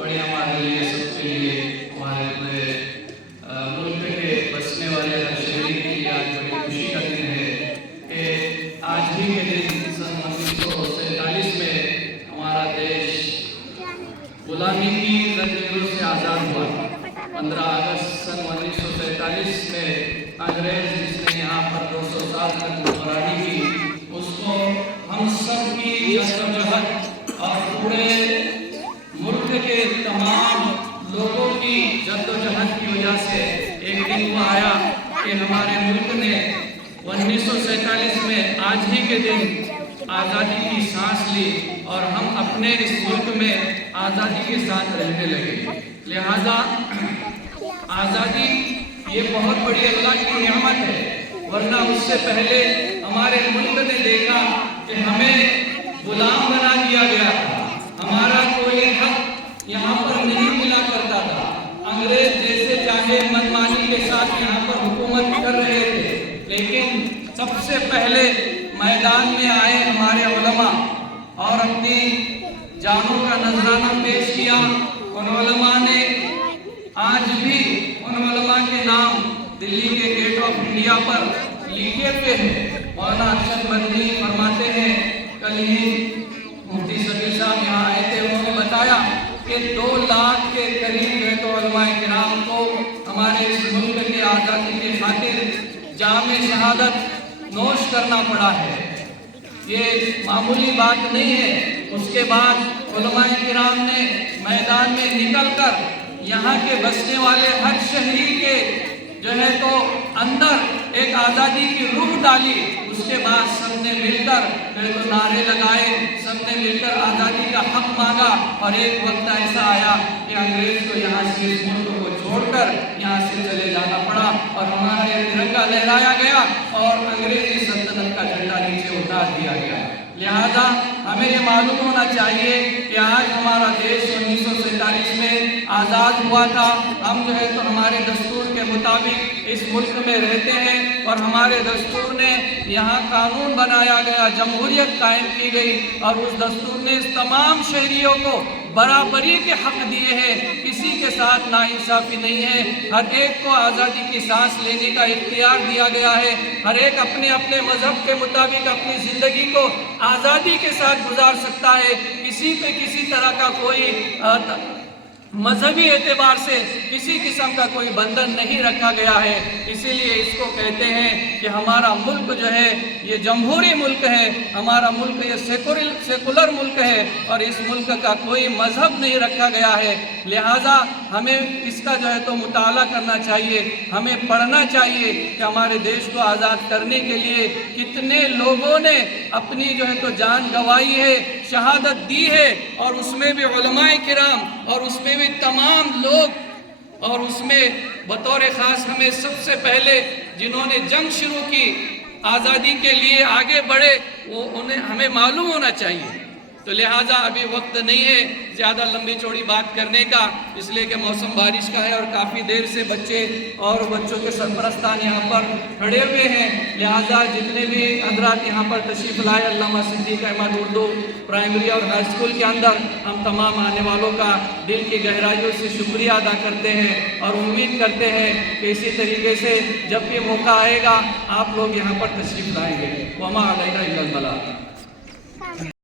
बड़े हमारे लिए, सबके लिए, हमारे पूरे मुल्क के बसने वाले हर शहरी के लिए आज बड़ी खुशी का दिन है कि आज ही के दिन सन 1947 में हमारा देश गुलामी की जंजीरों से आज़ाद हुआ। 15 अगस्त सन 1947 में अंग्रेज जिसने यहाँ पर 200 साल तक हुक्मरानी की, उसको हम सब की जद्दोजहद और पूरे मुल्क के तमाम लोगों की जद्दोजहद की वजह से एक दिन वो आया कि हमारे मुल्क ने 1947 में आज ही के दिन आज़ादी की सांस ली और हम अपने इस मुल्क में आज़ादी के साथ रहने लगे। लिहाजा आज़ादी ये बहुत बड़ी अल्लाह की नेमत है, वरना उससे पहले हमारे मुल्क ने देखा कि हमें गुलाम बना दिया गया था, हमारा कोई हक यहाँ पर नहीं मिला करता था। अंग्रेज जैसे चाहे मनमानी के साथ यहाँ पर हुकूमत कर रहे थे, लेकिन सबसे पहले मैदान में आए हमारे उलमा और अपनी जानों का नजराना पेश किया। उन उलमा ने आज भी उन उलमा के नाम दिल्ली के गेट ऑफ इंडिया पर लिखे हुए हैं। मौलाना अरशद मदनी फरमाते हैं, कल ही मुफ्ती सफी साहब यहाँ आए थे, उन्होंने बताया कि 2 लाख के करीब तो उलमाए किराम को हमारे इस मुल्क की आज़ादी की खातिर जामे शहादत नोश करना पड़ा है। ये मामूली बात नहीं है। उसके बाद उलमाए किराम ने मैदान में निकलकर यहाँ के बसने वाले हर शहरी के जो है तो अंदर एक आज़ादी की रूह डाली। उसके बाद सबने मिलकर फिर तो नारे लगाए, सबने मिलकर आज़ादी का हक मांगा। और एक वक्त ऐसा आया कि अंग्रेज को यहाँ से इस मुल्क को छोड़कर यहाँ से चले जाना पड़ा और हमारा ये तिरंगा लहराया गया और अंग्रेजी सल्तनत का झंडा नीचे उतार दिया गया। लिहाजा हमें ये मालूम होना चाहिए कि आज हमारा देश 1947 में आज़ाद हुआ था। हम जो है तो हमारे दस्तूर के मुताबिक इस मुल्क में रहते हैं और हमारे दस्तूर ने यहाँ कानून बनाया गया, जमहूरियत कायम की गई और उस दस्तूर ने इस तमाम शहरियों को बराबरी के हक दिए हैं। किसी के साथ नाइंसाफ़ी नहीं है। हर एक को आज़ादी की सांस लेने का इख्तियार दिया गया है। हर एक अपने अपने मजहब के मुताबिक अपनी ज़िंदगी को आज़ादी के साथ गुजार सकता है। किसी पे किसी तरह का कोई मजहबी एतबार से किसी किस्म का कोई बंधन नहीं रखा गया है। इसीलिए इसको कहते हैं कि हमारा मुल्क जो है ये जमहूरी मुल्क है, हमारा मुल्क ये सेकुलर मुल्क है और इस मुल्क का कोई मजहब नहीं रखा गया है। लिहाजा हमें इसका जो है तो मुताला करना चाहिए, हमें पढ़ना चाहिए कि हमारे देश को आज़ाद करने के लिए कितने लोगों ने अपनी जो है तो जान गंवाई है, शहादत दी है। और उसमें भी उलमाए किराम और उसमें भी तमाम लोग, और उसमें बतौर ख़ास हमें सबसे पहले जिन्होंने जंग शुरू की, आज़ादी के लिए आगे बढ़े, वो उन्हें हमें मालूम होना चाहिए। तो लिहाजा अभी वक्त नहीं है ज़्यादा लंबी चौड़ी बात करने का, इसलिए कि मौसम बारिश का है और काफ़ी देर से बच्चे और बच्चों के सरपरस्तान यहाँ पर खड़े हुए हैं। लिहाजा जितने भी हजरात यहाँ पर तशरीफ़ लाए, अल्लामा सिद्दीक़ अहमद उर्दू प्राइमरी और हाई स्कूल के अंदर, हम तमाम आने वालों का दिल की गहराइयों से शुक्रिया अदा करते हैं और उम्मीद करते हैं कि इसी तरीके से जब भी मौका आएगा आप लोग यहाँ पर तशरीफ़ लाएँगे। वमा अलैना इल्लल बलाग।